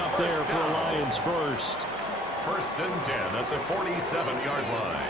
up there for a Lions first. First and 10 at the 47-yard line.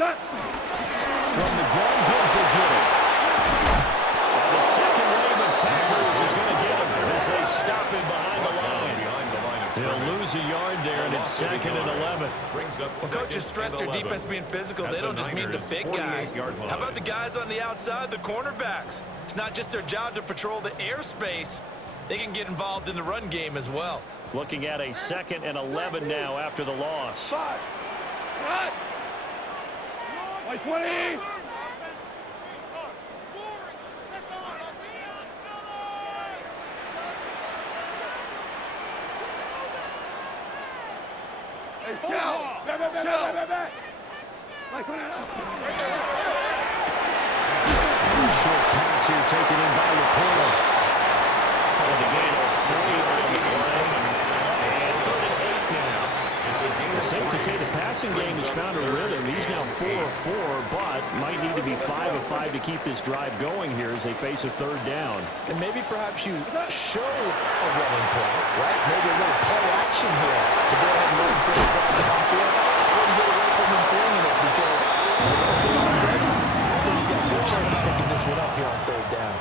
From the gun, gives it good. And the second wave of tacklers is going to get him as they stop him behind the line. They'll lose a yard there, and it's second and 11. Well, coaches stress their defense being physical. They don't just mean the big guys. How about the guys on the outside, the cornerbacks? It's not just their job to patrol the airspace. They can get involved in the run game as well. Looking at a second and 11 now after the loss. 20! Hey, shout! Back! Short pass here taken in by the corner. And the gain of 3 on the play. And 3rd and 8 now. It's safe to say the passing game has found a rhythm. He's now 4 of 4, but might need to be 5 of 5 to keep this drive going here as they face a 3rd down. And maybe perhaps you show a running play, right? Maybe a little play action here to go ahead and run for the ball downfield. I wouldn't get away from him throwing it because he's got a good chance of picking this one up here on 3rd down.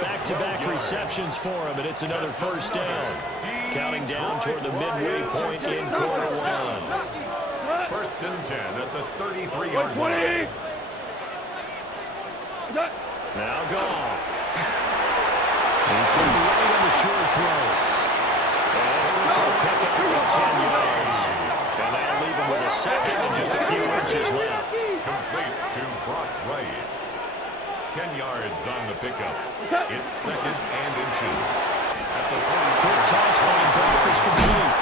Back-to-back receptions for him, and it's another 1st down. Counting down toward the midway point in quarter 1. First and 10 at the 33-yard line. Now Goff. He's going to be right on the short throw. And that's going for a pickup of 10 yards. And that'll leave him with a second and just a few inches left. Complete to Brock Wright. 10 yards on the pickup. It's 2nd and inches. At the 30. Quick toss by Goff is complete.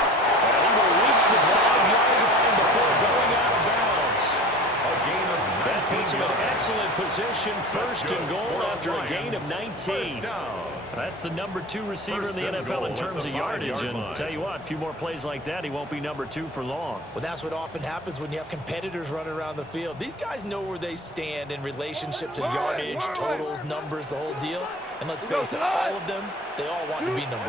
And he will reach the 5-yard line before going out of bounds. A gain of 19 That puts him in yards. excellent position, 1st and goal after a gain of 19. That's the number 2 receiver in the NFL in terms of yardage. And tell you what, a few more plays like that, he won't be number 2 for long. Well, that's what often happens when you have competitors running around the field. These guys know where they stand in relationship to yardage, totals, numbers, the whole deal. And let's face it, all of them, they all want to be number 1.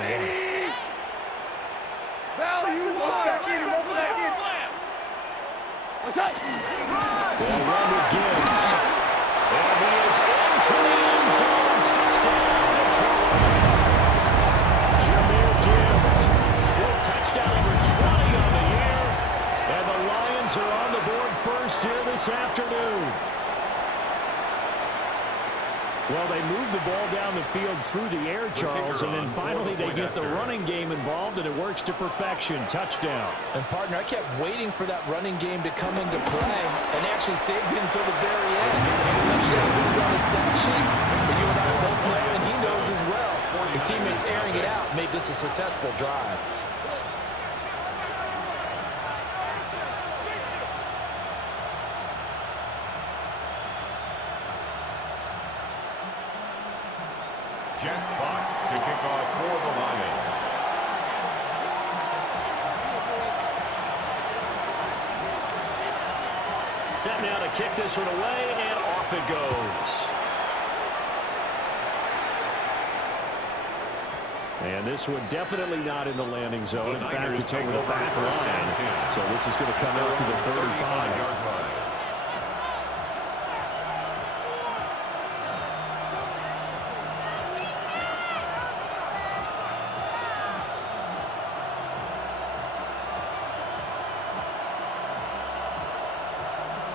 Well, run with Gibbs. And he is into the end zone. Touchdown, Detroit. Jahmyr Gibbs with touchdown number 20 on the year. And the Lions are on the board first here this afternoon. Well, they move the ball down the field through the air, Charles, and then finally they get the running game involved, and it works to perfection. Touchdown. And, partner, I kept waiting for that running game to come into play and actually saved it until the very end. Touchdown goes on the stat sheet, but you and I both know, and he knows as well. His teammates airing it out made this a successful drive. Jack Fox to kick off for the Lions. Set now to kick this one away, and off it goes. And this one definitely not in the landing zone. In fact, it's over the back line. So this is going to come out to the 35.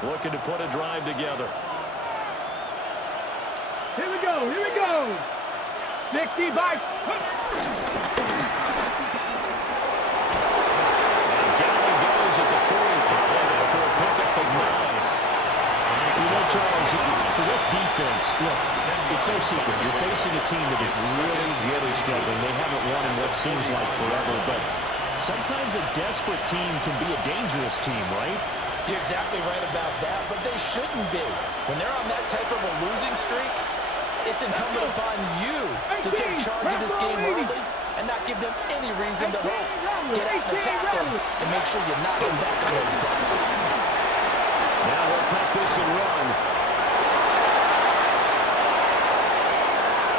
Looking to put a drive together. Here we go. 60 by. And down he goes at the 45 after a pickup of 9. You know, Charles, for this defense, look, it's no secret. You're facing a team that is really, really struggling. They haven't won in what seems like forever, but sometimes a desperate team can be a dangerous team, right? You're exactly right about that, but they shouldn't be. When they're on that type of a losing streak, it's incumbent upon you to take charge of this game early and not give them any reason to hope. Get out and attack them and make sure you knock them back on their butts. Now he'll take this and run.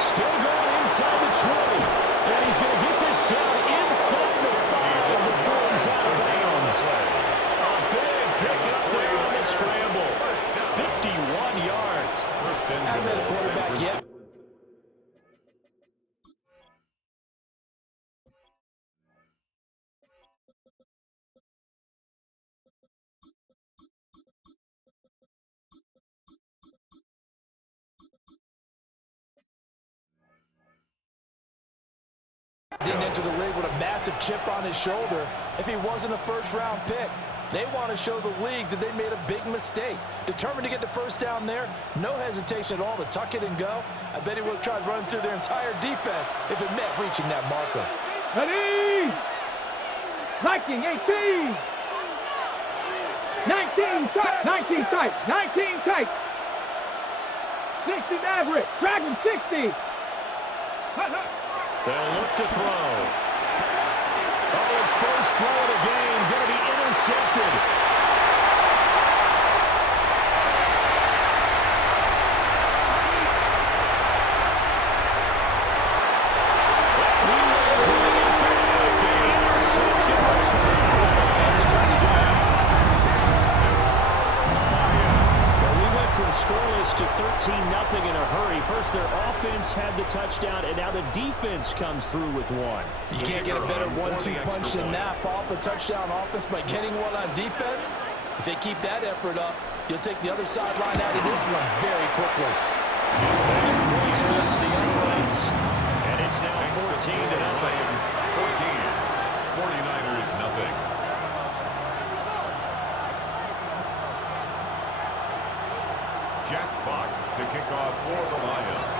Still going inside the 20. And he's going to get this down inside the 5 before he's out of bounds. A big pick up there on the scramble. 51 yards. Haven't been a quarterback yet. Didn't enter the league with a massive chip on his shoulder if he wasn't a first-round pick. They want to show the league that they made a big mistake. Determined to get the first down there, no hesitation at all to tuck it and go. I bet he would have tried running through their entire defense if it meant reaching that marker. Ready? Viking 18. 19 tight. 19 tight. 19 tight. 60 Maverick. Dragon 60. They'll look to throw. Oh, his first throw of the game going to be intercepted. He will bring it back. An interception return for the Lions. Touchdown. Well, we went from scoreless to 13-0 in a hurry. First, their offense had the touchdown, and now the defense comes through with one. You can't get a better 1-2 punch than that. Follow up a touchdown offense by getting one on defense. If they keep that effort up, you'll take the other sideline out of this one very quickly. Extra point splits the uprights, and it's now 14-0. 14. 49ers nothing. Jack Fox to kick off for the Lions.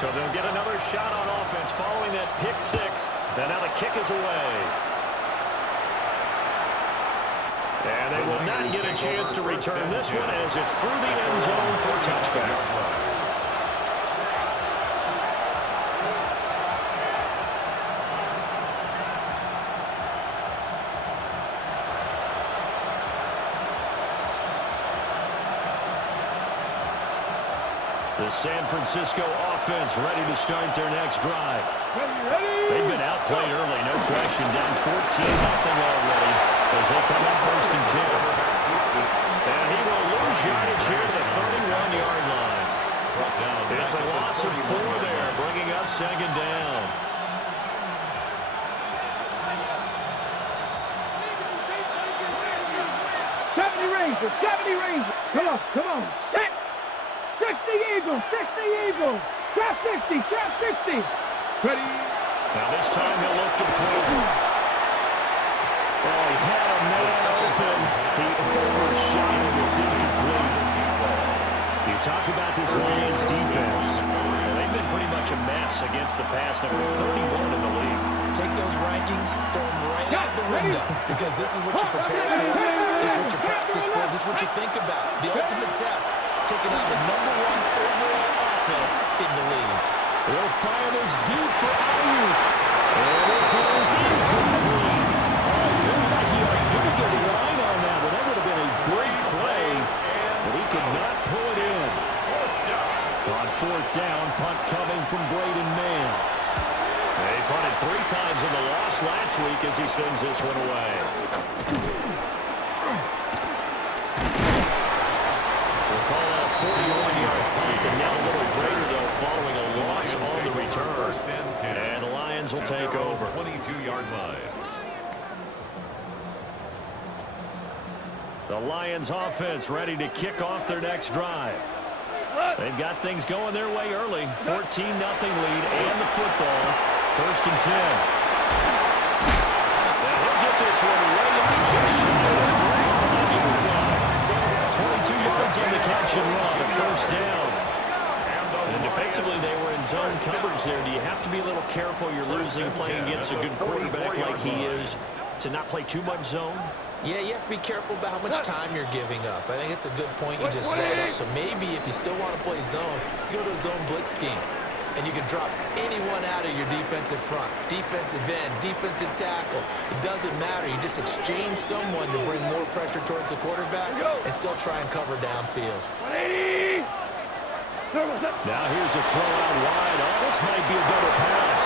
So they'll get another shot on offense following that pick six. And now the kick is away. And they will not get a chance to return this one as it's through the end zone for a touchback. The San Francisco offense ready to start their next drive. They've been outplayed early, no question. Down 14-0 already as they come up 1st and 10. And he will lose yardage here to the 31-yard line. It's a loss of 4 there, bringing up 2nd down. Rangers, 70 Rangers. Come on, set. 60 Eagles, 60 Eagles. Trap 60, trap 60. Ready. Now this time he'll look to throw. Oh, he had a man open. He overshot him. It's incomplete. You talk about this Lions defense. They've been pretty much a mess against the pass, number 31 in the league. Take those rankings, throw them right out the window, because this is what you prepare for, this is what you practice for, this is what you think about. The ultimate test, taking out the #1 overall offense in the league. They'll fire this deep for Ayuk. And this is incomplete. Oh, it looked like he had a pretty good line on that, but that would have been a great play, but he could not pull it in. On 4th down, punt coming from Braden Mann. They punted 3 times in the loss last week as he sends this one away. We'll call out 41-yard punt, and now a little greater, though, following a loss on the return. And the Lions will take over. 22-yard line. The Lions offense ready to kick off their next drive. They've got things going their way early. 14-0 lead and the football. 1st and 10. Now he'll get this one way out just shy of the 22 yards on the catch and run. A 1st down. And defense Defensively, they were in zone coverage there. Do you have to be a little careful you're losing playing against a good quarterback like he is to not play too much zone? Yeah, you have to be careful about how much time you're giving up. I think it's a good point you just brought up. So maybe if you still want to play zone, you go to a zone blitz scheme. And you can drop anyone out of your defensive front, defensive end, defensive tackle. It doesn't matter. You just exchange someone to bring more pressure towards the quarterback and still try and cover downfield. Now here's a throw out wide. Oh, this might be a double pass.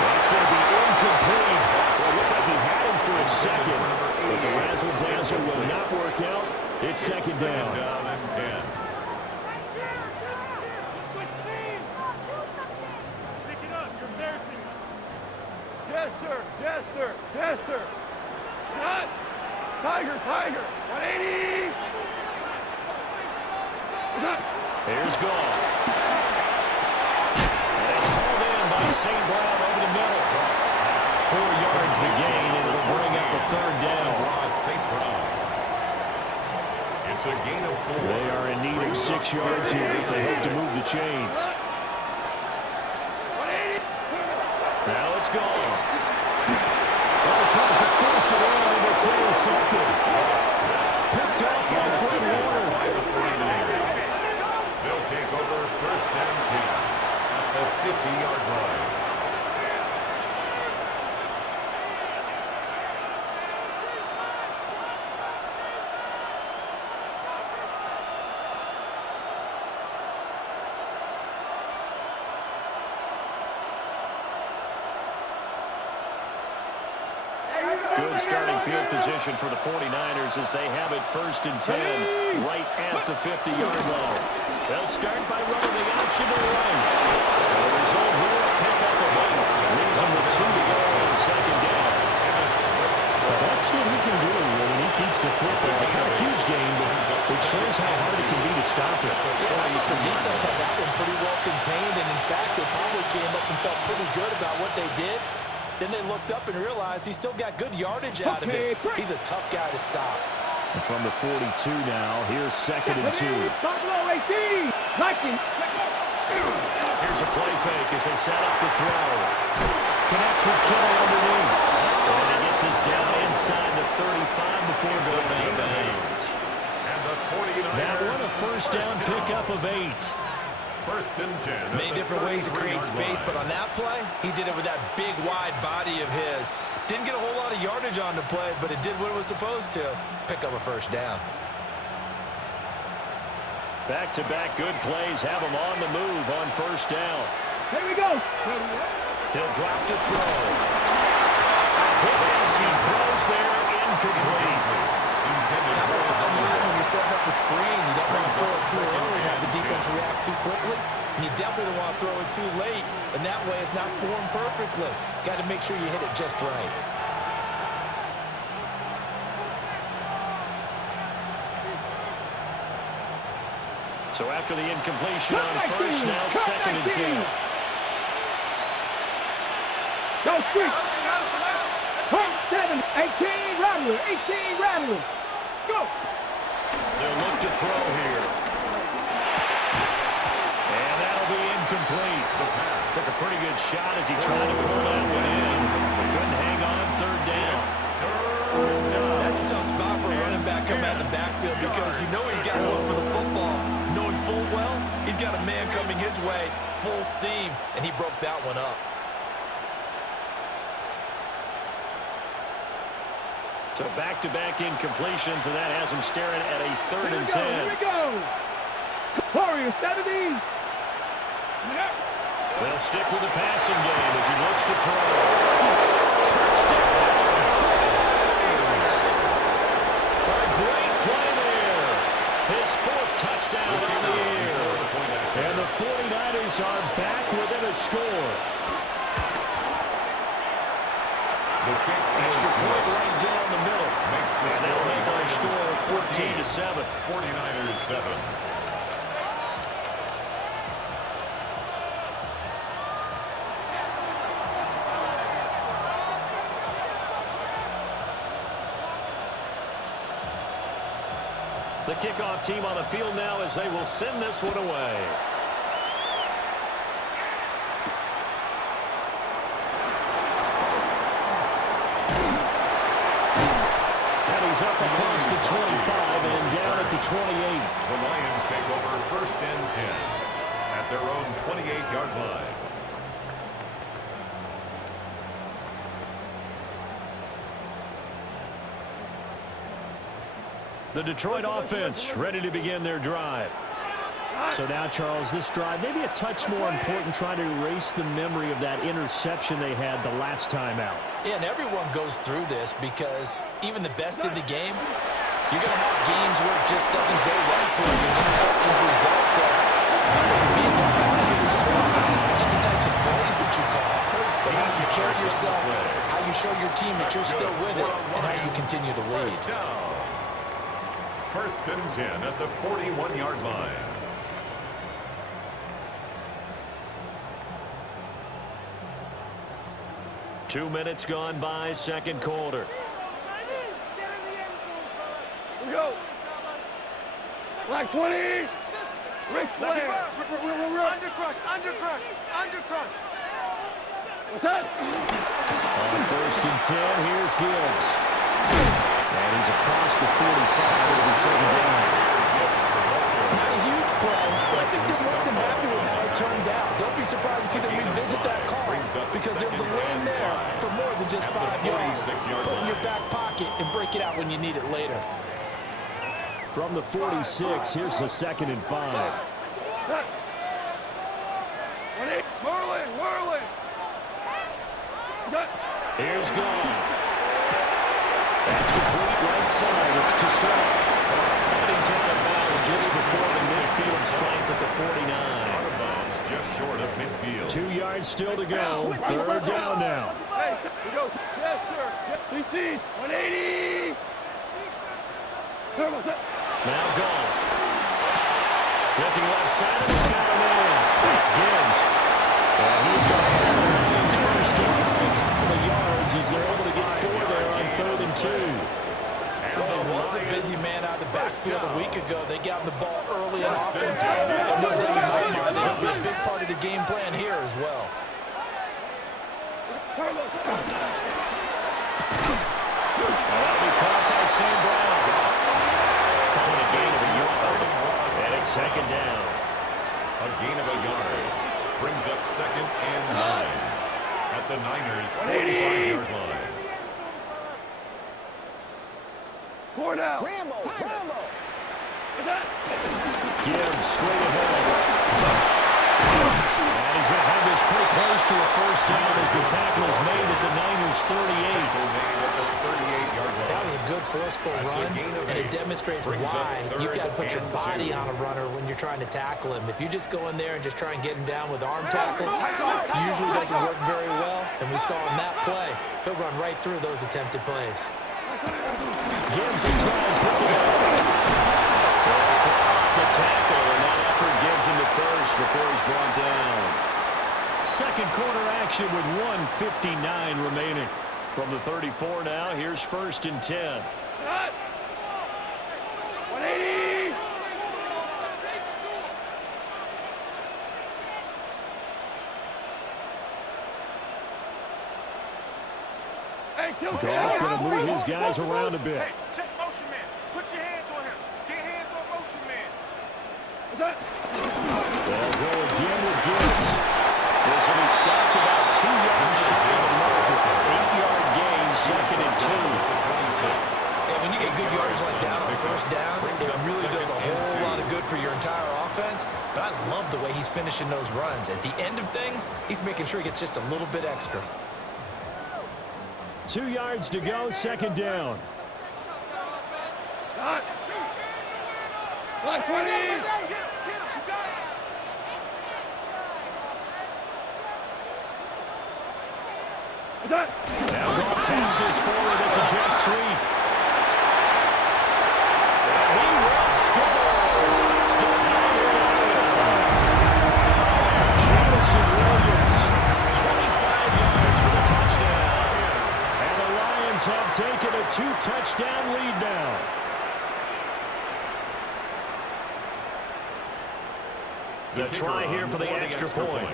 That's going to be incomplete. Well, it looked like he had him for a second, but the razzle-dazzle will not work out. It's second down. Down and 10. Jester. Shot. Tiger. 180. Here's goal. And it's called in by St. Brown over the middle. 4 yards the gain, and it'll bring up a third down. St. Brown. It's a gain of 4. They are in need of 6 yards here if they hope to move the chains. Now it's gone. Well, tries to force it in, and it's intercepted. Picked up by Fred Warner. They'll take over first and 10 at the 50-yard line. Good starting field position for the 49ers as they have it first and 10 right at the 50-yard line. They'll start by running the option to the right. The result here, a pickup of 8. Leaves them with 2 to go on second down. That's what he can do when he keeps the football. It's not a huge game, but it shows how hard it can be to stop it. Yeah, I thought the defense had that one pretty well contained, and in fact, they probably came up and felt pretty good about what they did. Then they looked up and realized he still got good yardage out of it. He's a tough guy to stop. And from the 42 now, here's second and 2. Here's Here's a play fake as they set up the throw. Connects with Kittle underneath. And he gets us down inside the 35 before going out of bounds. And the 49ers. That one a first down pickup of 8. First and 10. Many different ways to create space, but on that play, he did it with that big, wide body of his. Didn't get a whole lot of yardage on the play, but it did what it was supposed to. Pick up a first down. Back-to-back good plays have him on the move on first down. Here we go. He'll drop to throw. As he throws there, incomplete. Kind of a fine line when you're setting up the screen. You don't want to throw it too early and have the defense react too quickly. And you definitely don't want to throw it too late, and that way it's not formed perfectly. Got to make sure you hit it just right. So after the incompletion on first, now second and 2. Go, quick. 7, 18, Rattler, 18, Rattler. Go. They'll look to throw here. And that'll be incomplete. Took a pretty good shot as he tried to pull that one in. Couldn't hang on third down. That's a tough spot for a running back coming out of the backfield because you know he's got to look for the football. Knowing full well, he's got a man coming his way, full steam, and he broke that one up. So back-to-back incompletions, and that has him staring at a third and 10. Here we go. Warriors 70. They'll stick with the passing game as he looks to throw. Touchdown! A great play there. His 4th touchdown on the year. And the 49ers are back within a score. Extra point right down the middle. And they'll make our score 14-7. 49ers 7. The kickoff team on the field now as they will send this one away. up across the 25 and down at the 28. The Lions take over 1st and 10 at their own 28-yard line. The Detroit offense ready to begin their drive. So now, Charles, this drive maybe a touch more important, trying to erase the memory of that interception they had the last time out. Yeah, and everyone goes through this because even the best in the game, you're going to have games where it just doesn't go right for you. Interceptions result. So it means a lot of your response, not just the types of plays that you call, but how you carry yourself, how you show your team that you're still with it, and how you continue to lead. 1st and 10 at the 41-yard line. Two minutes gone by, second quarter. Here we go. Black 20. Rick Flair. Undercrush. What's that? On 1st and 10, here's Gibbs. And he's across the 45. It'll be second down. Not a huge play, but I think they're more than happy with how it turned out. Don't be surprised to see them revisit that call because there was a lane there for more than just 5 yards. Put it in your back pocket and break it out when you need it later. From the 46, here's the 2nd and 5. Whirling. Here's Gone. That's complete right side. It's to start. He's out of bounds just before the midfield stripe at the 49. Out of bounds just short of midfield. 2 yards still to go. 3rd down now. Hey, here we go. Yes, sir. DC, 180. Now Gone. Looking left side. He's got a man. That's Gibbs. He's going to have the Lions first down. A couple of yards as they're able to get 4 there on 3rd and 2. Well, it was a busy man out of the backfield a week ago. They got the ball early and often. No doubt in my mind, it'll be a big part of the game plan here as well. That'll be caught by Sam Brown. Calling a gain of a yard. And it's 2nd down. A gain of a yard brings up 2nd and 9 at the Niners' 45-yard line. Cornell. Gibbs straight ahead. And he's going to have this pretty close to a first down as the tackle is made at the Niners' 38. That was a good forceful run, and it demonstrates why you've got to put your body on a runner when you're trying to tackle him. If you just go in there and just try and get him down with arm tackles, it usually doesn't work very well, and we saw in that play, he'll run right through those attempted plays. Gibbs will try and pick it up. The tackle, and that effort gives him the first before he's brought down. Second quarter action with 1:59 remaining. From the 34 now, here's 1st and 10. 180. Goff's going to move his guys around a bit. Hey, check motion man. Put your hands on him. Get hands on motion man. They'll go again with Gibbs. This will be stopped about 2 yards shy of the marker. 8-yard gain, 2nd and 2. And when you get good yardage like that on first down, it really does a whole lot of good for your entire offense. But I love the way he's finishing those runs. At the end of things, he's making sure he gets just a little bit extra. 2 yards to go, 2nd down. Black 20. Now Goff taxes forward. It's a jet sweep. And he will score. Touchdown. Jamison Williams, 25 yards for the touchdown. And the Lions have taken a 2-touchdown lead now. The try here for the extra point.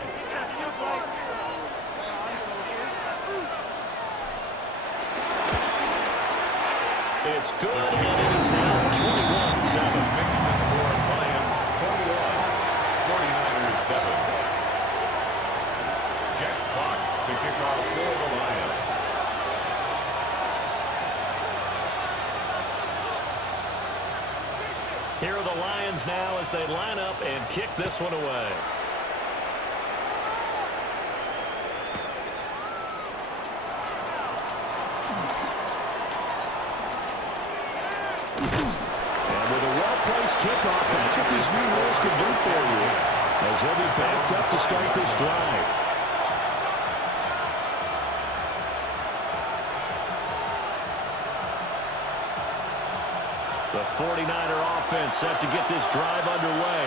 It's good, and it is now 21-7. Makes the score Lions 21, 49ers 7. Jack Fox to kick off for the Lions. Here are the Lions now as they line up and kick this one away. And with a well-placed kickoff, that's what these new rules can do for you, as he'll be backed up to start this drive. The 49er offense set to get this drive underway.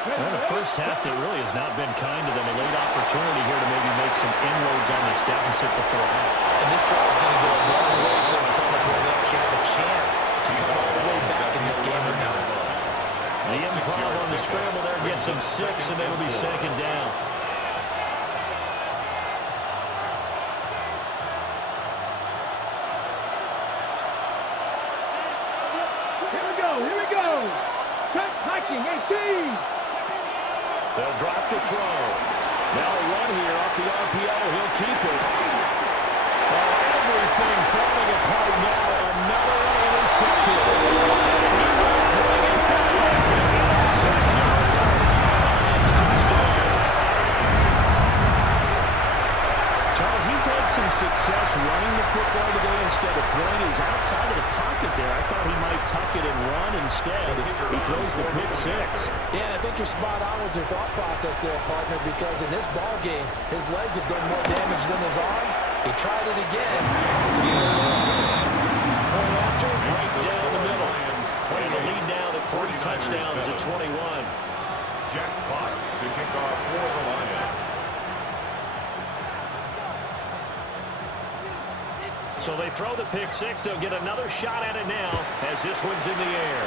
And the first half, that really has not been kind to them. A late opportunity here to maybe make some inroads on this deficit before half. And this drive is going to go a long way towards telling us whether they actually have a chance to come all the way back in this game or not. The improv on the scramble there gets them 6, and it'll be second down. Here we go. Cut hiking, 18. They'll drop the throw. Now a run here off the RPO. He'll keep it. Everything falling apart now. Another one intercepted. He will bring it back. Interception return for the Lions touchdown. Charles, he's had some success running the football today instead of throwing. He was outside of the pocket there. I thought he might tuck it and run instead. He throws the pick 6. Yeah, and I think you're spot on with your thought process there, partner, because in this ball game, his legs have done more damage than his arm. He tried it again. Point after, right down the middle. And the lead now to 3 touchdowns at 21. Jack Fox to kick off for the Lions. So they throw the pick 6. They'll get another shot at it now as this one's in the air.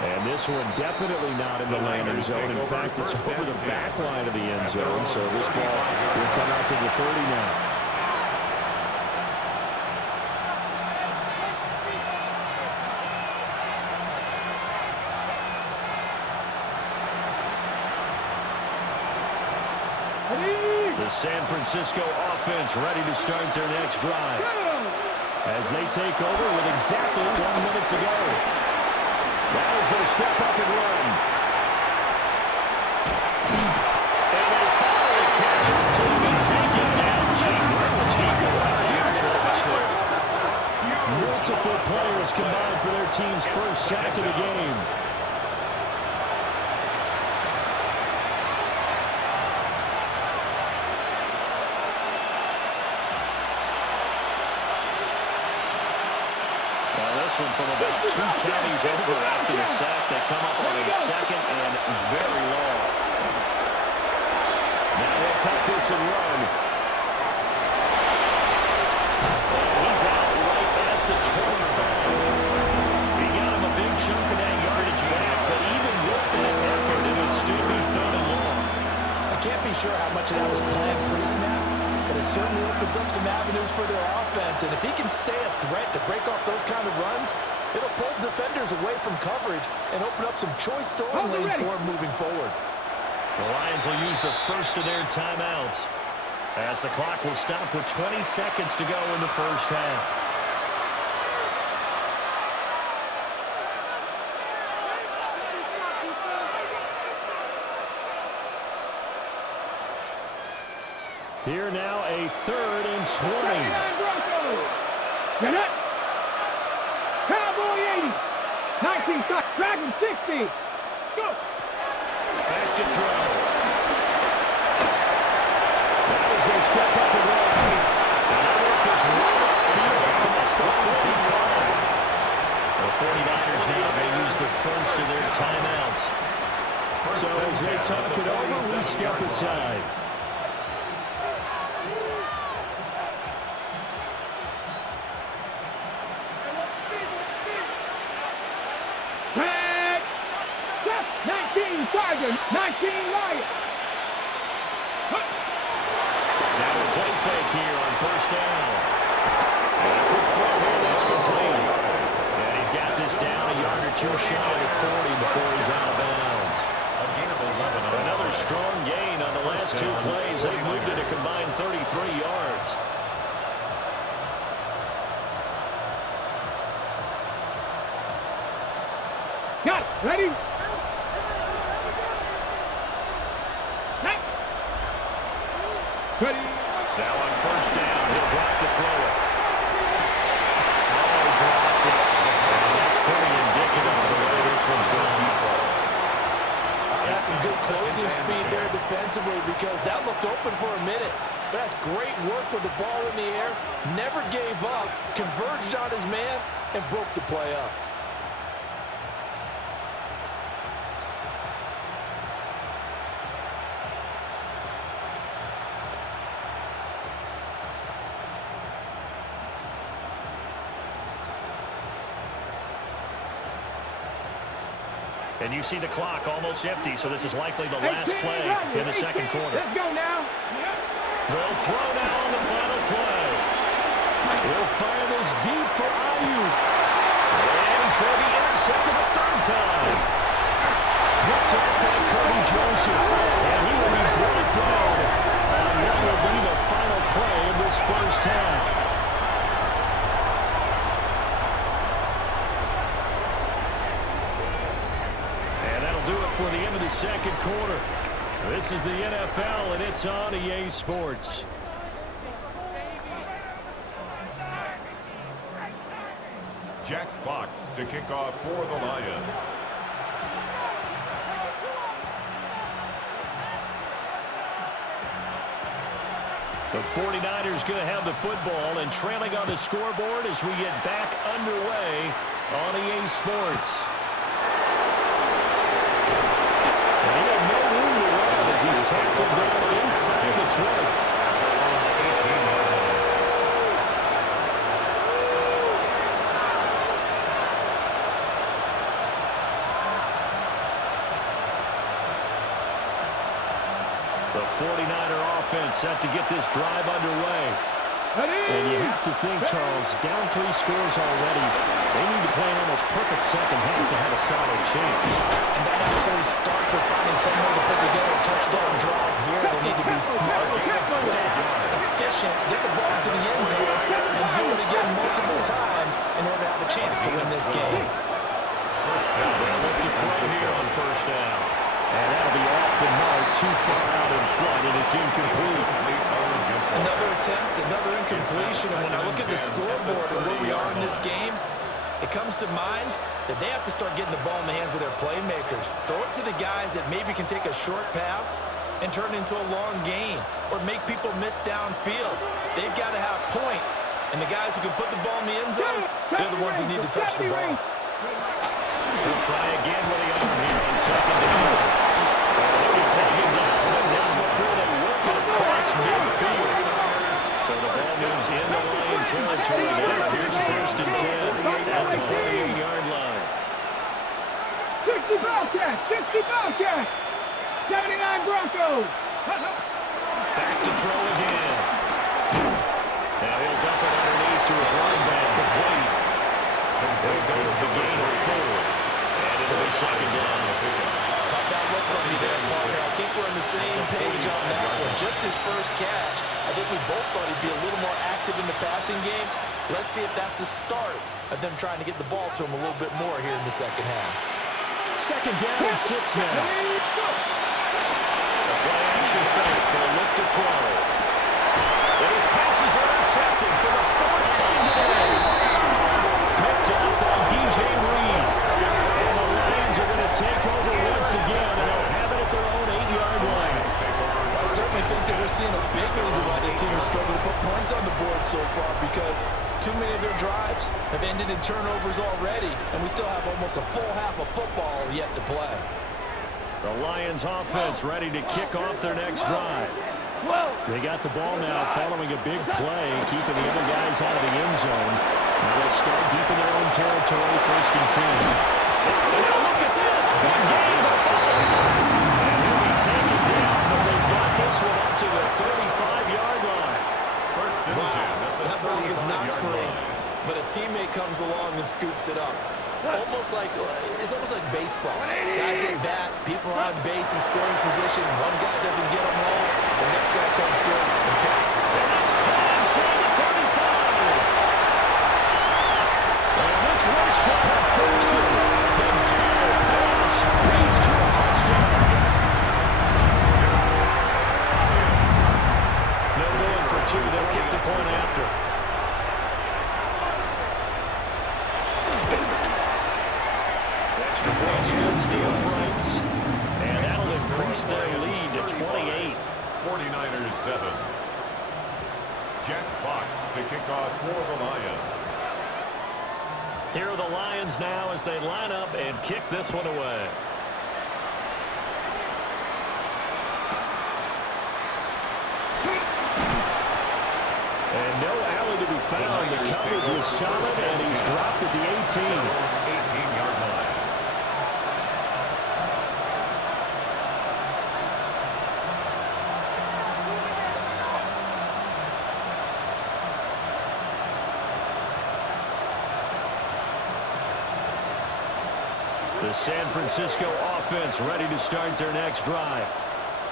And this one definitely not in the landing zone. In fact, it's over the back line of the end zone. So this ball will come out to the 30 now. The San Francisco offense ready to start their next drive as they take over with exactly 1 minute to go. Now he's going to step up and run. And they finally catch him to be taken down. Jeez, where was he going? Huge loss there. Multiple players combined for their team's first sack of the game. From about 2 counties over after the sack. They come up on a second and very long. Now he'll take this and run. He's out right at the 25. He got him a big chunk of that yardage back, but even with that effort, it would still be third and long. I can't be sure how much of that was planned pre-snap, but it certainly opens up some avenues for their offense. And if he can stay a threat to break off those kind of runs, it'll pull defenders away from coverage and open up some choice throwing lanes for him moving forward. The Lions will use the first of their timeouts as the clock will stop with 20 seconds to go in the first half. Here now, a 3rd and 20. Get it. Cowboy 80. 19 shot. Dragon 60. Go. Back to throw. Now he's going to step up and run. And I work this right upfield across the 45. The 49ers now may use the first of their timeouts. So as they talk it over, we step aside. Red. 19 Tiger. 19 Lion. Now a play fake here on first down. too shy of 40 before he's out of bounds. A gain of 11. Another strong gain on the last two plays. They moved it a combined 33 yards. Got it. Ready? Ready? Now on first down, he'll drop to throw it. Oh, dropped it. And that's pretty indicative of the way this one's going. That's some good closing speed there defensively because that looked open for a minute. But that's great work with the ball in the air. Never gave up, converged on his man, and broke the play up. And you see the clock almost empty, so this is likely the last play in the second quarter. Let's go now. They'll throw now on the final play. He'll fire this deep for Ayuk. And he's going to be intercepted a third time. Picked up by Cody Joseph. And he will be brought down. And that will be the final play of this first half. For the end of the second quarter. This is the NFL, and it's on EA Sports. Jack Fox to kick off for the Lions. The 49ers going to have the football and trailing on the scoreboard as we get back underway on EA Sports. He's tackled down inside the 20. The 49er offense set to get this drive underway. And you have to think, Charles, down 3 scores already. They need to play an almost perfect second half to have a solid chance. And that absolutely starts with finding some way to put together a touchdown drive here. They need to be smart, fast, efficient, get the ball to the end zone, and do it again multiple times in order to have a chance to win this game. They'll look to throw here on first down. And that'll be off the mark, too far out in front, and it's incomplete. Another attempt, another incompletion. And when I look at the scoreboard and where we are in this game, it comes to mind that they have to start getting the ball in the hands of their playmakers. Throw it to the guys that maybe can take a short pass and turn it into a long gain or make people miss downfield. They've got to have points. And the guys who can put the ball in the end zone, they're the ones that need to touch the ball. We'll try again with the arm here on second down. They'll take it down before they work it across midfield. So the ball moves into Lion territory there. Here's first and 10 at the 48-yard line. 60 Bobcats, 60 Bobcats, 79 Broncos. Back to throw again. Now he'll dump it underneath to his running back, complete. There goes a gain of 4. And it'll be second down. Caught that look from me there, partner. I think we're on the same page on that one. Just his first catch. I think we both thought he'd be a little more active in the passing game. Let's see if that's the start of them trying to get the ball to him a little bit more here in the second half. Second down and 6 now. The play action fake. They'll look to throw. And his pass is intercepted for the 4th time today. Picked up by DJ Reed. And the Lions are going to take over once again, and they'll have it at their own 8-yard line. I certainly think that we're seeing a big reason why this team is struggling to put points on the board so far, because too many of their drives have ended in turnovers already, and we still have almost a full half of football yet to play. The Lions offense ready to kick off their next drive. They got the ball now following a big play, keeping the other guys out of the end zone. Now they'll start deep in their own territory, first and 10. And now look at this. Big game. And he'll be taken down, but they've got this one up to the 35-yard line. First and 10 at the That ball is not 35-yard free, line. but a teammate comes along and scoops it up. It's almost like baseball. Guys at bat, people are on base in scoring position. One guy doesn't get them home. The next guy comes through and picks. And that's caught inside the 35. And this works to perfection. The entire pass leads to a touchdown. No going for two. They'll kick the point after. Extra point splits the uprights. And that'll increase their lead to 28. 49ers 7. Jack Fox to kick off for the Lions. Here are the Lions now as they line up and kick this one away. And no alley to be found. The coverage was solid, and he's dropped at the 18. 18-yard line. The San Francisco offense ready to start their next drive.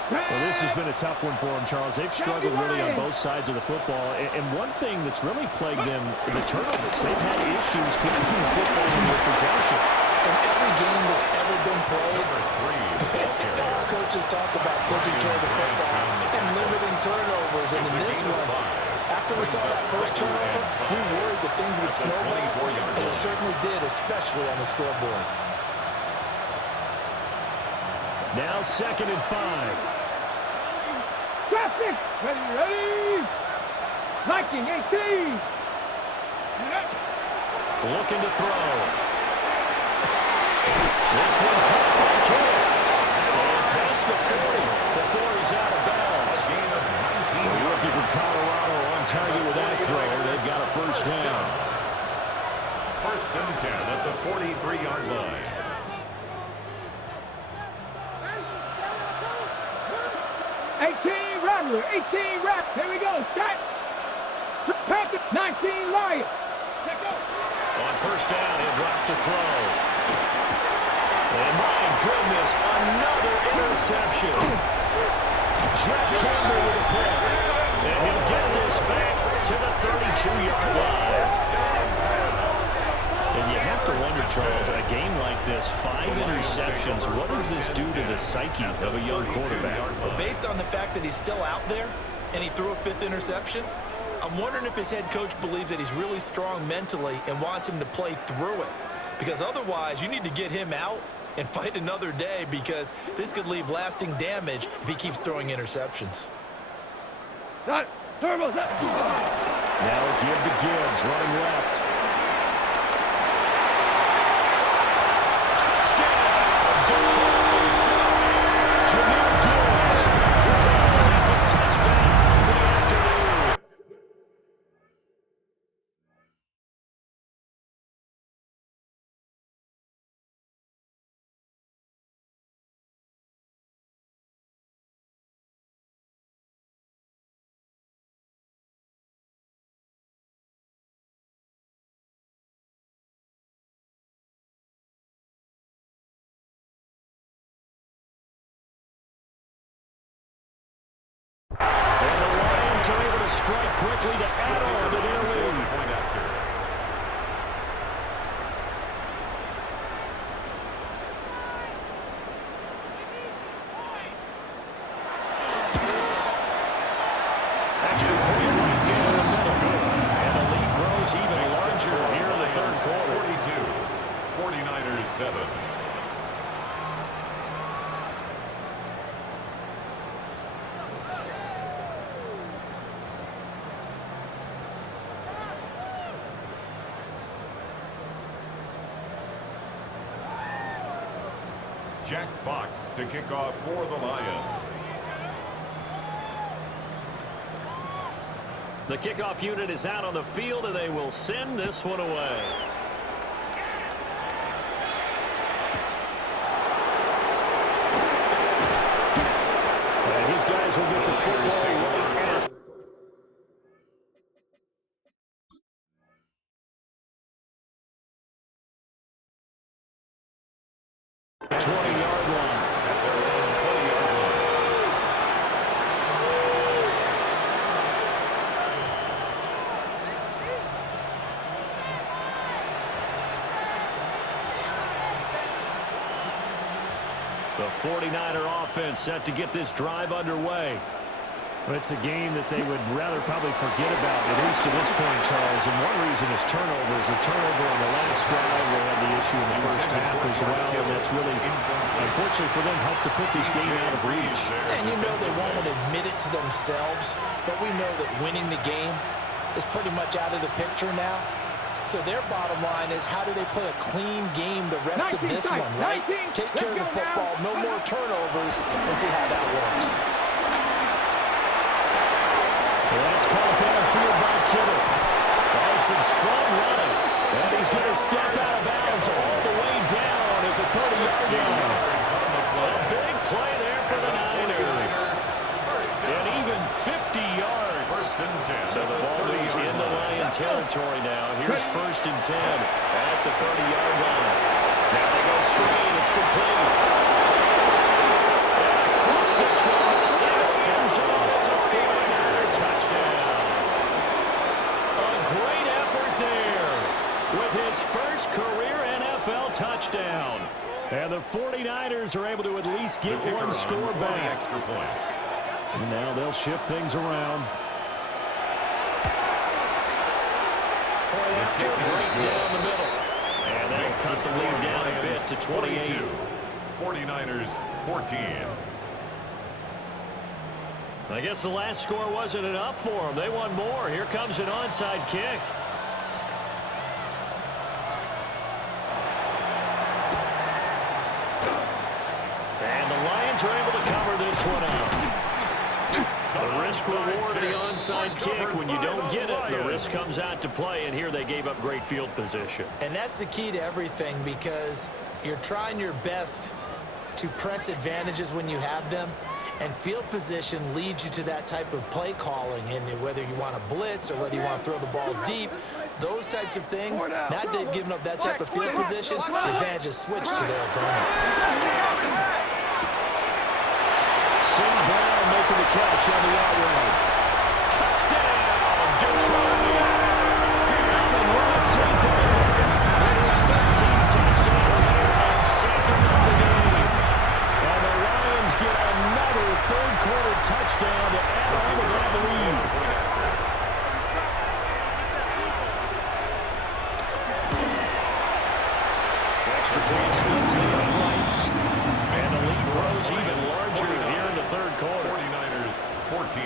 Well, this has been a tough one for them, Charles. They've struggled really on both sides of the football. And one thing that's really plagued them, the turnovers. They've had issues keeping the football in their possession. In every game that's ever been played, all coaches talk about taking care of the football and limiting turnovers. And in this one, after we saw that first turnover, we worried that things would snowball, and it certainly did, especially on the scoreboard. Now 2nd and 5. Traffic! Ready! Liking 18! Looking to throw. This one caught by Kittle. And past the 40 before he's out of bounds. The rookie from Colorado on target with that throw. They've got a first down. 1st and 10 at the 43-yard line. 18 Rattler, 18 Rattler. Here we go, set. Panther, 19 Lions. Check out. On first down, he'll drop to throw. And my goodness, another interception. Jack Campbell with a pick. And he'll get this back to the 32-yard line. And you have to wonder, Charles, in a game like this, 5 interceptions, what does this do to the psyche of a young quarterback? Well, based on the fact that he's still out there and he threw a 5th interception, I'm wondering if his head coach believes that he's really strong mentally and wants him to play through it. Because otherwise, you need to get him out and fight another day, because this could leave lasting damage if he keeps throwing interceptions. Now give to Gibbs, running left. Are able to strike quickly to add on to their lead. Extra point right down the middle. And the lead grows even larger here in the 3rd quarter. 42, 49ers 7. Jack Fox to kick off for the Lions. The kickoff unit is out on the field, and they will send this one away. And these guys will get the football. 20-yard line. At their own 20-yard line. The 49er offense set to get this drive underway. Well, it's a game that they would rather probably forget about, at least to this point, Charles. And one reason is turnovers. A turnover on the last drive. They had the issue in the first half as well. And that's really, unfortunately for them, helped to put this game out of reach. And you know they won't admit it to themselves, but we know that winning the game is pretty much out of the picture now. So their bottom line is, how do they play a clean game the rest of this one, right? Take care of the football, no more turnovers, and see how that works. Well, that's called downfield by Kittle. Oh, some strong running. And he's going to step out of bounds all the way down at the 30-yard line. A big play there for the Niners. And even 50 yards. So the ball is in the Lion territory now. Here's 1st and 10 at the 30-yard line. Now they go straight. It's complete. And across the track, in the end zone, it's a 49er touchdown. A great effort there with his first career NFL touchdown. And the 49ers are able to at least get one score back. Extra point. And now they'll shift things around. Point after, right down the middle. And that'll cut the lead down a bit to 28. 49ers 14. I guess the last score wasn't enough for them. They want more. Here comes an onside kick. And the Lions are able to cover this one up. The risk-reward of the onside kick. When you don't get it, the risk comes out to play, and here they gave up great field position. And that's the key to everything, because you're trying your best to press advantages when you have them, and field position leads you to that type of play calling. And whether you want to blitz or whether you want to throw the ball deep, those types of things, now that they've given up that type of field position, the advantage is switched to their opponent. St. Brown making the catch on the out route. Touchdown, Detroit! And Ross St. Brown with his 13th touchdown here and 2nd of the game. And the Lions get another third-quarter touchdown to add on to that lead. Extra point splits the uprights. And the lead grows even larger here in the third quarter. 49ers 14.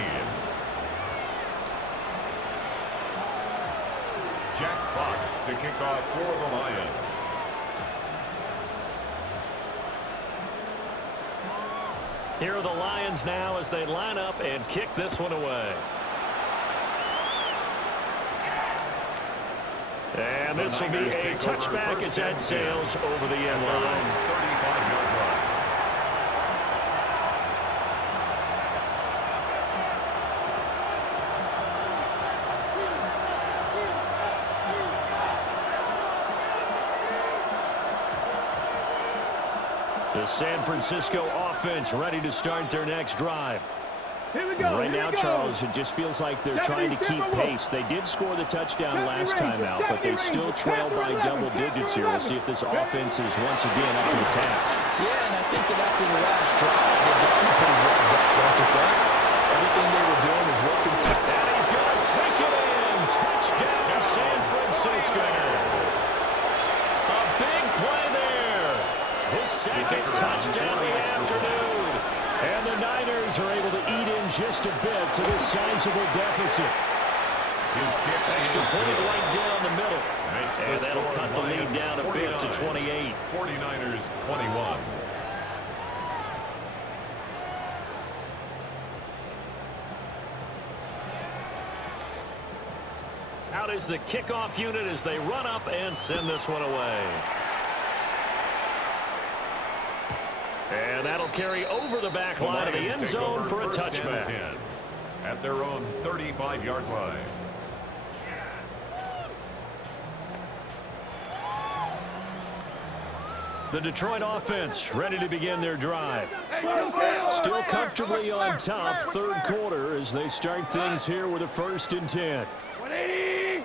Jack Fox to kick off for the Lions. Here are the Lions now as they line up and kick this one away. And this will be a touchback as that sails over the end line. 35-yard line. The San Francisco offense ready to start their next drive. Here we go. Right now, Charles, it just feels like they're trying to keep pace. They did score the touchdown last time out, but they still trail by double digits here. We'll see if this offense is once again up to the task. Yeah, and I think that after the last drive, they've gotten pretty well back, don't you think? Everything they were doing was working. And he's going to take it in. Touchdown, San Francisco. A big play there. His second touchdown of the afternoon. And the Niners are able to eat in just a bit to this sizable deficit. His kick Extra point right down the middle. makes And the that'll score cut the lead Lions down a bit to 49, 28. 49ers 21. Out is the kickoff unit as they run up and send this one away. And that'll carry over the back line of the end zone for a touchback. 10 at their own 35-yard line. The Detroit offense ready to begin their drive. Still comfortably on top, third quarter, as they start things here with a 1st and 10. 180.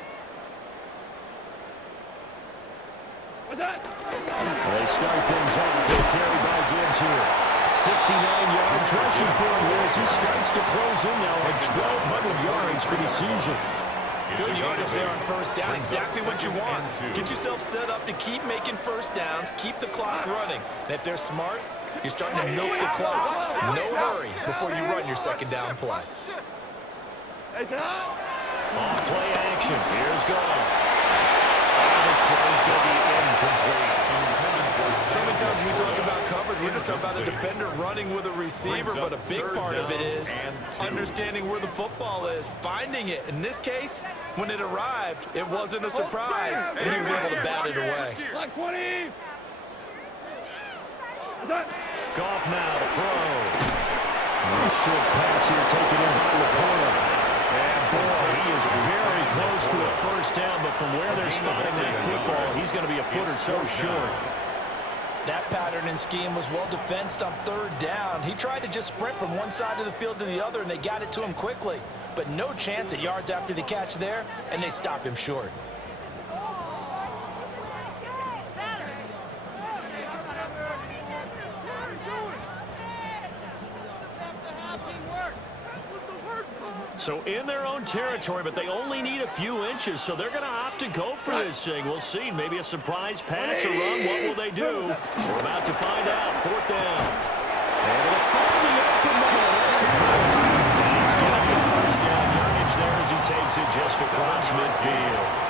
What's that? They start things off. They carry by Gibbs here. 69 yards rushing for him here as he starts to close in now at 1,200 yards for the season. Good yardage there on 1st down. Exactly what you want. Get yourself set up to keep making 1st downs, keep the clock running. And if they're smart, you're starting to milk the clock. No hurry before you run your 2nd down play. Off play action. Here's Goff. This throw is going to be incomplete. So many times when we talk about coverage, we're just about a defender running with a receiver, but a big part of it is understanding where the football is, finding it. In this case, when it arrived, it wasn't a surprise, and he was able to bat it away. Black 20. Goff now to throw. Nice short pass here taken in by Laporta. And boy, he is very close to a 1st down, but from where they're spotting that football, he's going to be a foot or so short. That pattern and scheme was well defensed on 3rd down. He tried to just sprint from one side of the field to the other, and they got it to him quickly. But no chance at yards after the catch there, and they stopped him short. So in their own territory, but they only need a few inches, so they're going to opt to go for this thing. We'll see. Maybe a surprise pass or run. What will they do? We're about to find out. 4th down. Able to find the open man. That's complete. He's getting the 1st down yardage there as he takes it just across midfield.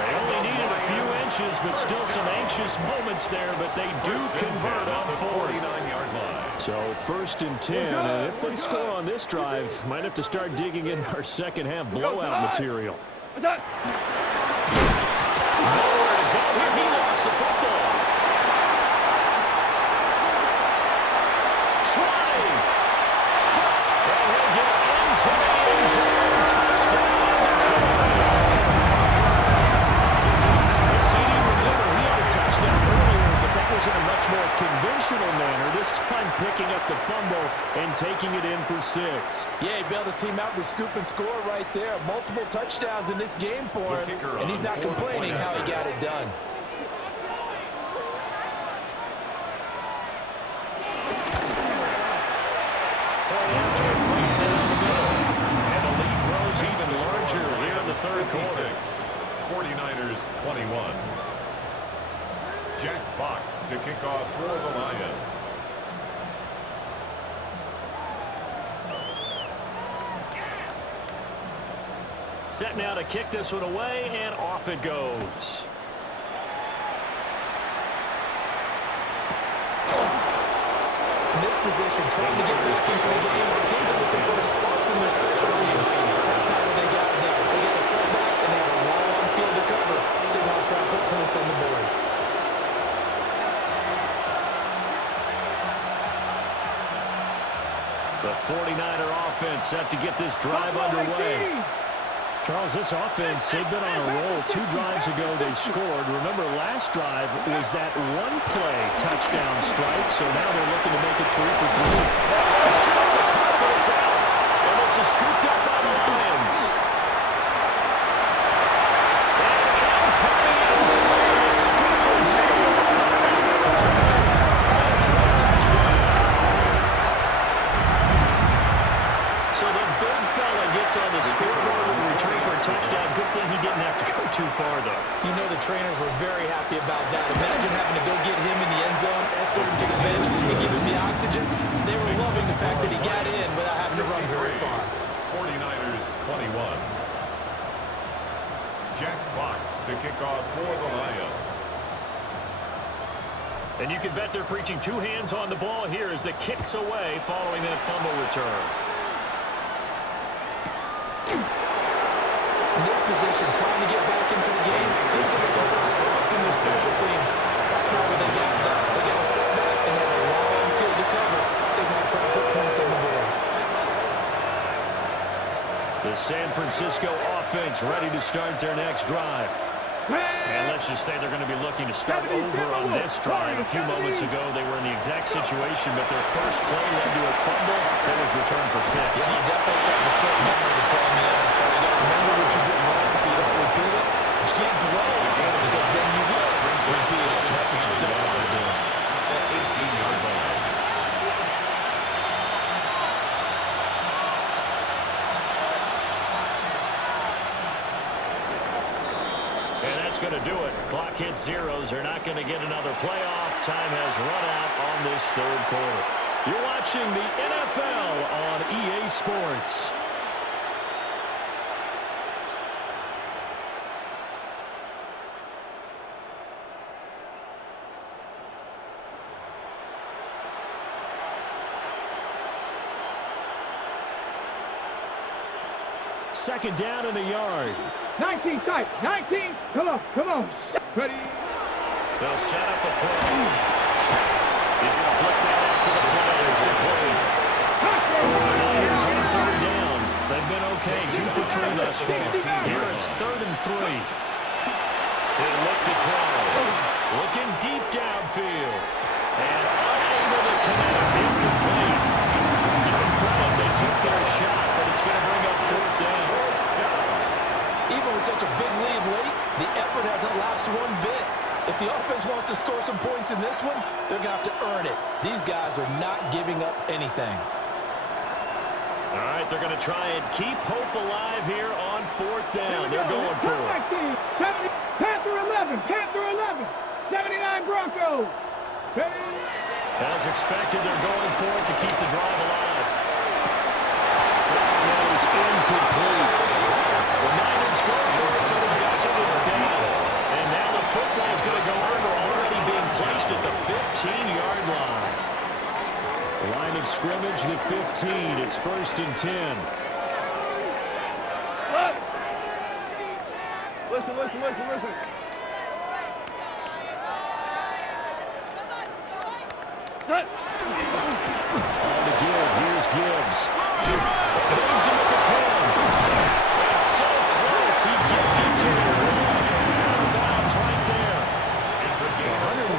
They only needed a few inches, but still some anxious moments there, but they do convert on 49-yard line. So 1st and 10, and if they score on this drive, might have to start digging in our 2nd half blowout material. What's that? Nowhere to go here. He lost the football. Trying. And he'll get into the end zone. Touchdown, Detroit. Remember, he had a touchdown earlier, but that was in a much more conventional manner. This time picking up the fumble and taking it in for 6. Yeah, he bailed his team out with scoop and score right there. Multiple touchdowns in this game for him, and he's not complaining how he got it done. After it went down the middle, and the lead grows even larger here in the 3rd quarter. 49ers 21. Jack Fox to kick off for the Lions. Set now to kick this one away, and off it goes. In this position, trying to get back into the game, teams are looking for a spark from their special teams. That's not what they got there. They got a setback, and they have a long field to cover. They want to try to put points on the board. The 49er offense set to get this drive underway. Charles, this offense, they've been on a roll. 2 drives ago, they scored. Remember, last drive was that one-play touchdown strike, so now they're looking to make it 3 for 3. It's out the carpet, it's out. And this is scooped up by the Lions. And into the end zone, scoop and score. So the big fella gets on the scoreboard with a return for a touchdown. Good thing he didn't have to go too far, though. You know the trainers were very happy about that. Imagine having to go get him in the end zone, escort him to the bench, and give him the oxygen. They were loving the fact that he got in without having to run very far. 49ers 21. Jack Fox to kick off for the Lions. And you can bet they're preaching 2 hands on the ball here as the kick's away following that fumble return. In this position, trying to get back into the game, teams are looking for a spark from their special teams. That's not what they got, though. They got a setback, and they have a long field to cover. They want to try to put points on the board. The San Francisco offense ready to start their next drive. And let's just say they're going to be looking to start over on this drive. A few moments ago, they were in the exact situation, but their first play led to a fumble that was returned for 6. Yeah, you definitely got a short memory to play in the NFL. You got to remember what you did wrong so you don't repeat it. But you can't dwell on it because then you will repeat it, and that's what you don't want to do. 18-yard line. And that's going to do it. Clock hits zeros. They're not going to get another playoff. Time has run out on this third quarter. You're watching the NFL on EA Sports. Second down in a yard. 19 tight. 19. Come on. Come on. Ready. They'll set up a throw. He's going to flip that out to the flat. It's complete. Here's on third down. They've been okay. 2 for 3 thus far. Here it's 3rd and 3. They look to throw. Looking deep downfield. And unable to connect. Incomplete. Give them credit. They took their shot, but it's going to bring up 4th down. Even with such a big lead late, the effort hasn't lapsed one bit. If the offense wants to score some points in this one, they're going to have to earn it. These guys are not giving up anything. All right, they're going to try and keep hope alive here on 4th down. They're going for it. 70, Panther 11. Panther 11. 79 Broncos. Ready. As expected, they're going for it to keep the drive alive. That is incomplete. The Niners go for it, but it doesn't work out. And now the football is going to go over, already being placed at the 15-yard line. Line of scrimmage, the 15. It's 1st and 10. Listen. On to Gibbs. Here's Gibbs. Throws him at the 10. It's so close. He gets it to the 1. Out of bounds right there.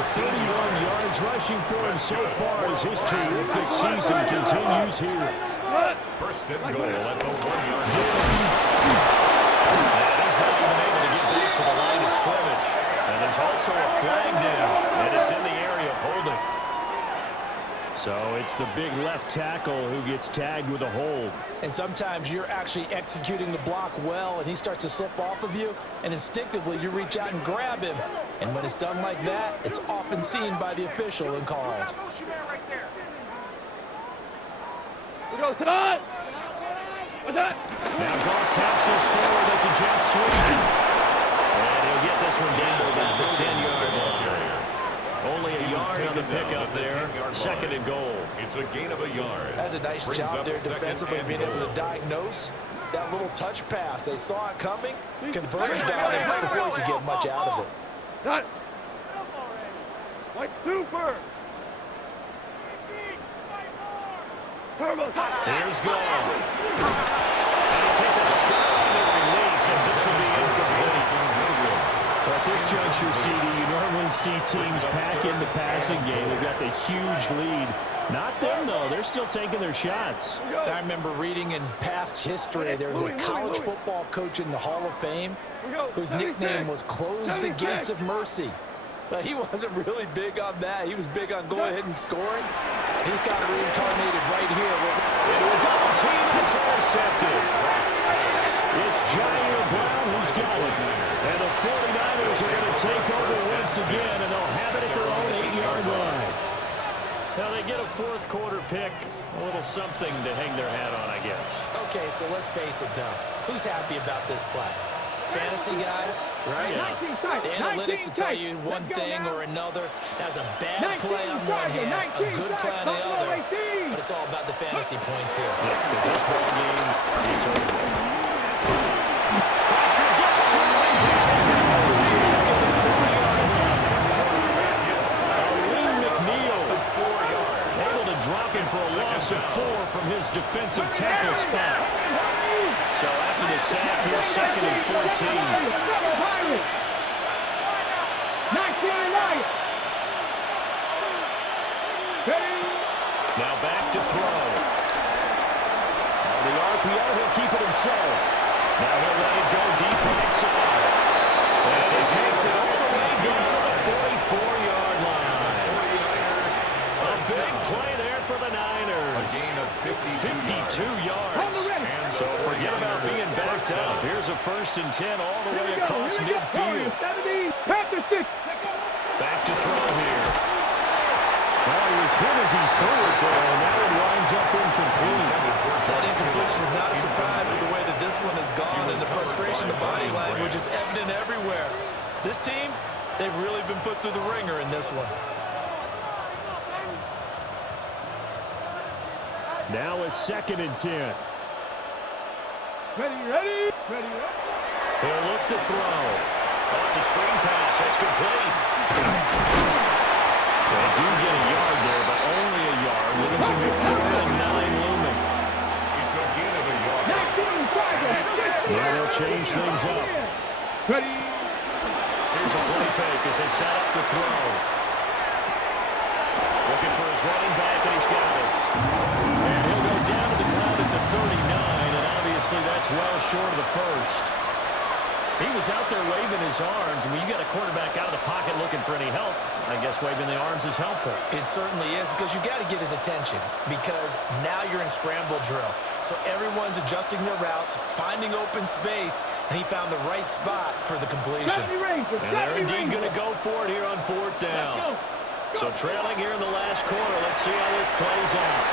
131 yards rushing for him so far as his terrific season continues here. 1st and goal at the 1-yard line. Gibbs. And he's not even able to get back to the line of scrimmage. And there's also a flag down, and it's in the area of holding. So it's the big left tackle who gets tagged with a hold. And sometimes you're actually executing the block well, and he starts to slip off of you, and instinctively you reach out and grab him. And when it's done like that, it's often seen by the official and called. We go, Todd. What's that? Now Goff taps us forward. That's a jet sweep. And he'll get this one down to the 10-yard line. Only a yard on the pickup there. 2nd and goal. It's a gain of a yard. That's a nice job there defensively, being able to diagnose that little touch pass. They saw it coming, converged on it before he could get much out of it. Cut. Like super. Here's Goff. And he takes a shot on the release as this will be incomplete. So at this juncture, CD, you normally see teams pack in the passing game. They've got the huge lead. Not them, though. They're still taking their shots. I remember reading in past history, there was a college football coach in the Hall of Fame whose nickname was Close the Gates of Mercy. But he wasn't really big on that. He was big on going ahead and scoring. He's got it reincarnated right here. Into a double team, it's intercepted. It's Jair Brown who's got it. And the 49ers are going to take over once again, and they'll have it at their own 8-yard line. Now they get a 4th quarter pick. A little something to hang their hat on, I guess. Okay, so let's face it, though. Who's happy about this play? Fantasy guys, right? Yeah. The analytics will tell you one thing or another. That's a bad play on one hand, a good play on the other. But it's all about the fantasy points here. Because this ball game is over. Pressure gets swirling down. Able to drop him for a loss of 4 from his defensive tackle spot. So after the sack, here's 2nd and 14. Now back to throw. On the RPO, he'll keep it himself. Now he'll let it go deep right side. And he takes it all the way down to the 44-yard line. A big play there for the Niners. A gain of 52 yards. So forget about being backed up. Here's a 1st and 10 all the way across midfield. Back to throw here. Well, he was hit as he threw it there, and that one winds up incomplete. That incompletion is not a surprise with the way that this one has gone, and the frustration of body language is evident everywhere. This team, they've really been put through the ringer in this one. Now a 2nd and 10. Ready. He'll look to throw. Oh, it's a screen pass. That's complete. They do get a yard there, but only a yard. Leaves him with 3rd and 9 looming. It's a gain of a yard. Now they'll change things up. Ready. Here's a play fake as they set up to throw. Looking for his running back, and he's got it. And he'll go down to the ground at the 39, and obviously that's well short of the 1st. He was out there waving his arms. I mean, you got a quarterback out of the pocket looking for any help. I guess waving the arms is helpful. It certainly is, because you got to get his attention, because now you're in scramble drill. So everyone's adjusting their routes, finding open space, and he found the right spot for the completion. And they're indeed going to go for it here on 4th down. So trailing here in the last quarter. Let's see how this plays out.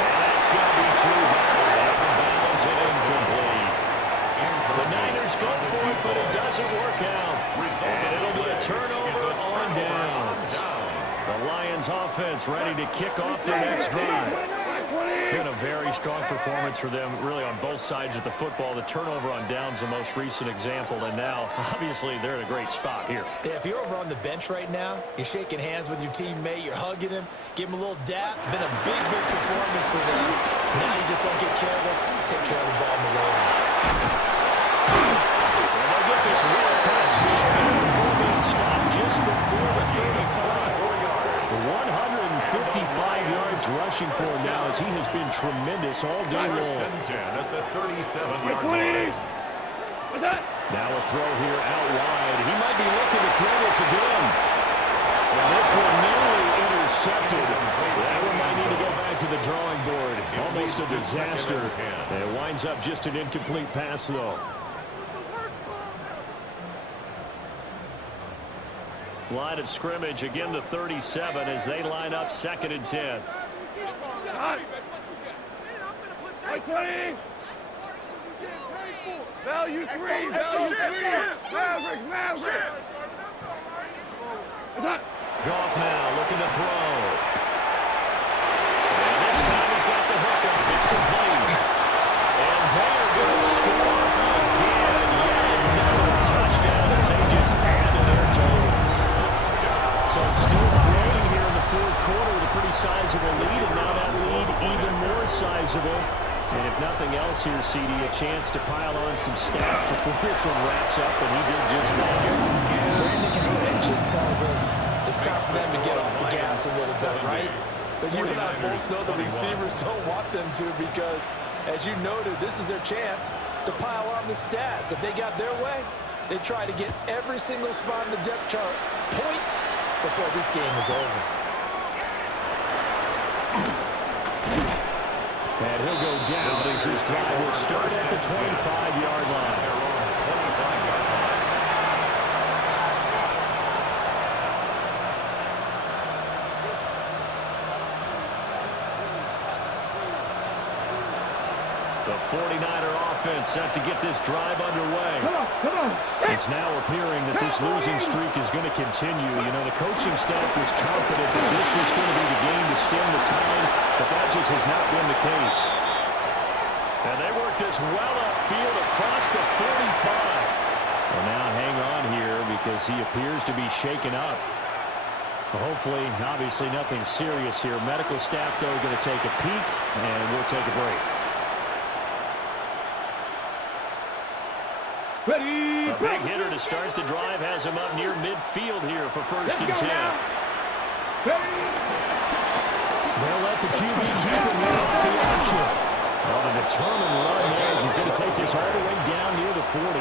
And that's going to be too high. Out of bounds and incomplete. The Niners go for it, but it doesn't work out. And it'll be a turnover on downs. The Lions offense ready to kick off their next drive. Been a very strong performance for them, really, on both sides of the football. The turnover on downs, the most recent example, and now, obviously, they're in a great spot here. Yeah, if you're over on the bench right now, you're shaking hands with your teammate, you're hugging him, give him a little dap. Been a big performance for them. Now you just don't get careless, take care of the ball in the way. And they'll get this real pass midfield before being stopped just before the 35. 155 yards rushing for him now, as he has been tremendous all day long. 1st and 10 at the 37-yard line. What's that? Now a throw here out wide. He might be looking to throw this again. And this one nearly intercepted. That one might need to go back to the drawing board. Almost a disaster. And it winds up just an incomplete pass, though. Line of scrimmage, again the 37 as they line up 2nd and 10. Value 3. Maverick. Goff now looking to throw. And this time he's got the hook up. It's complete. And they're going to score again. Yet another touchdown as they just add to their totals. So still floating here in the 4th quarter with a pretty sizable lead, and now that lead even more sizable. And if nothing else here, CD, a chance to pile on some stats before this one wraps up, and he did just that. Brandon, convention tells us it's time for them to get off the gas a little bit, right? But you and I both know the receivers don't want them to, because, as you noted, this is their chance to pile on the stats. If they got their way, they try to get every single spot in the depth chart points before this game is over. And he'll go down as this drive will start at the 25-yard line. The 49er offense set to get this drive underway. Come on. It's now appearing that this losing streak is going to continue. You know, the coaching staff was confident that this was going to be the game to stem the tide, but that just has not been the case. And they work this well upfield across the 45. Well, now hang on here because he appears to be shaken up. Well, hopefully, obviously nothing serious here. Medical staff, though, going to take a peek, and we'll take a break. Ready. A big hitter to start the drive has him up near midfield here for 1st and 10. Ready. They'll let the QB keep it here off the option. On a determined run there as he's going to take this all the way down near the 40.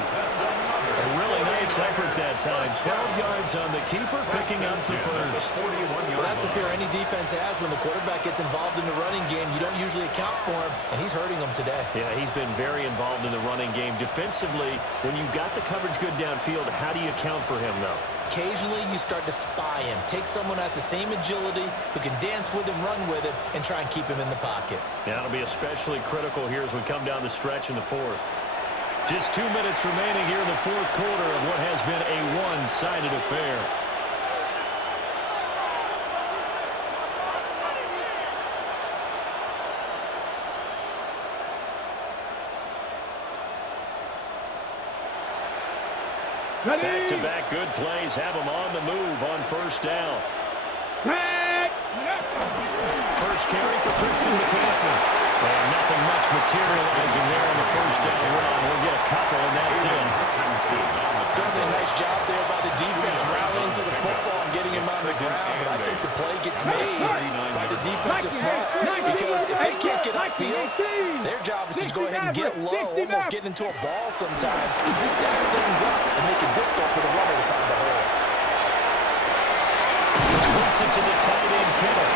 A really nice effort that time. 12 yards on the keeper, picking up the first. Well, that's the fear any defense has when the quarterback gets involved in the running game. You don't usually account for him, and he's hurting them today. Yeah, he's been very involved in the running game. Defensively, when you got the coverage good downfield, how do you account for him, though? Occasionally, you start to spy him. Take someone who has the same agility, who can dance with him, run with him, and try and keep him in the pocket. Yeah, it'll be especially critical here as we come down the stretch in the fourth. Just 2 minutes remaining here in the fourth quarter of what has been a one-sided affair. Back-to-back good plays have them on the move on first down. First carry for Christian McCaffrey. And nothing much materializing there on the first down run. We'll get a couple, and that's it. Certainly a nice job there by the defense rallying to the football and getting him on the ground. But I think the play gets made by the defensive front because if they can't get upfield, their job is to go ahead and get low, almost get into a ball sometimes, stack things up, and make it difficult for the runner to find the hole. Puts it to the tight end, Kittle.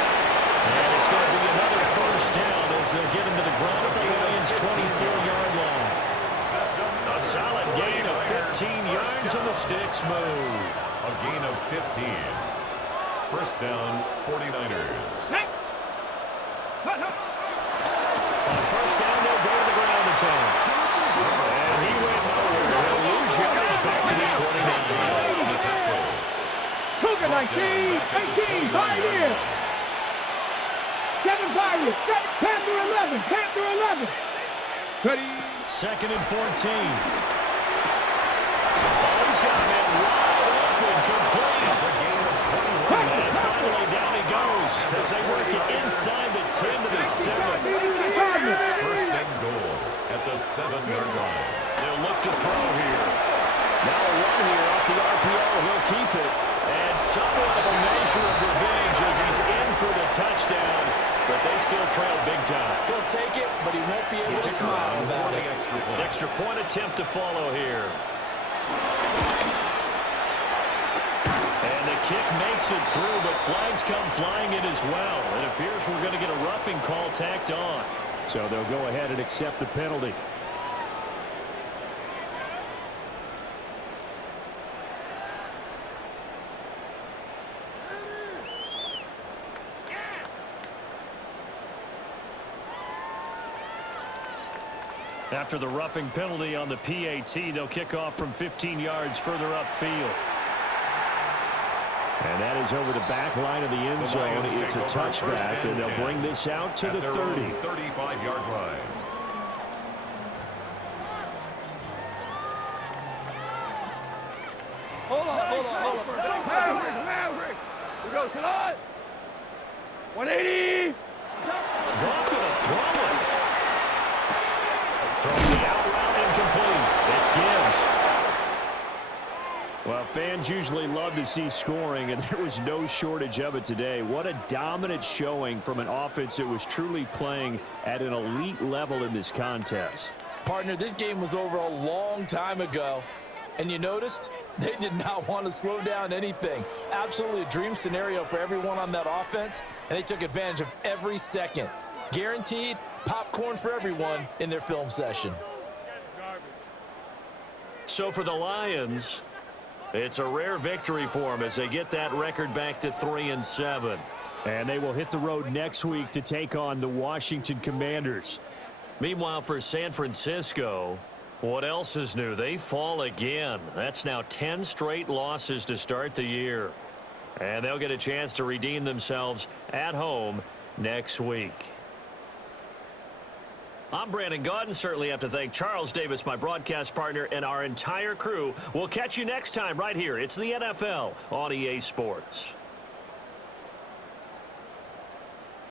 And it's going to be another first down as they'll get him to the ground at the Lions' 24-yard line. A solid gain of 15 yards and the sticks move. A gain of 15. First down, 49ers. On first down, they'll go to the ground attack. And he went nowhere. He'll lose yardage back to the 29. Cougar 19, 18, Pioneer. 7 Pirates, Panther 11, Panther 11. Ready. Second and 14. Oh, he's got a man wide open, complete. It's a gain of 21. And finally down he goes as they work it inside the 10 to the 7. First and goal at the 7-yard line. They'll look to throw here. Now a run here off the RPO. He'll keep it. And somewhat of a measure of revenge as he's in for the touchdown. But they still trail big time. He'll take it, but he won't be able to smile about it. Extra point attempt to follow here. And the kick makes it through, but flags come flying in as well. It appears we're going to get a roughing call tacked on. So they'll go ahead and accept the penalty. After the roughing penalty on the PAT, they'll kick off from 15 yards further upfield. And that is over the back line of the end zone. It's a touchback, and they'll bring this out to the 30. 35-yard line. Hold on. Maverick. We go tonight. 180. Goff gonna throw it. Throws the out route incomplete. It's Gibbs. Well, fans usually love to see scoring, and there was no shortage of it today. What a dominant showing from an offense that was truly playing at an elite level in this contest. Partner, this game was over a long time ago. And you noticed they did not want to slow down anything. Absolutely a dream scenario for everyone on that offense, and they took advantage of every second. Guaranteed popcorn for everyone in their film session. So for the Lions, it's a rare victory for them as they get that record back to 3-7. And they will hit the road next week to take on the Washington Commanders. Meanwhile, for San Francisco, what else is new? They fall again. That's now 10 straight losses to start the year. And they'll get a chance to redeem themselves at home next week. I'm Brandon Gaudin. Certainly have to thank Charles Davis, my broadcast partner, and our entire crew. We'll catch you next time right here. It's the NFL on EA Sports.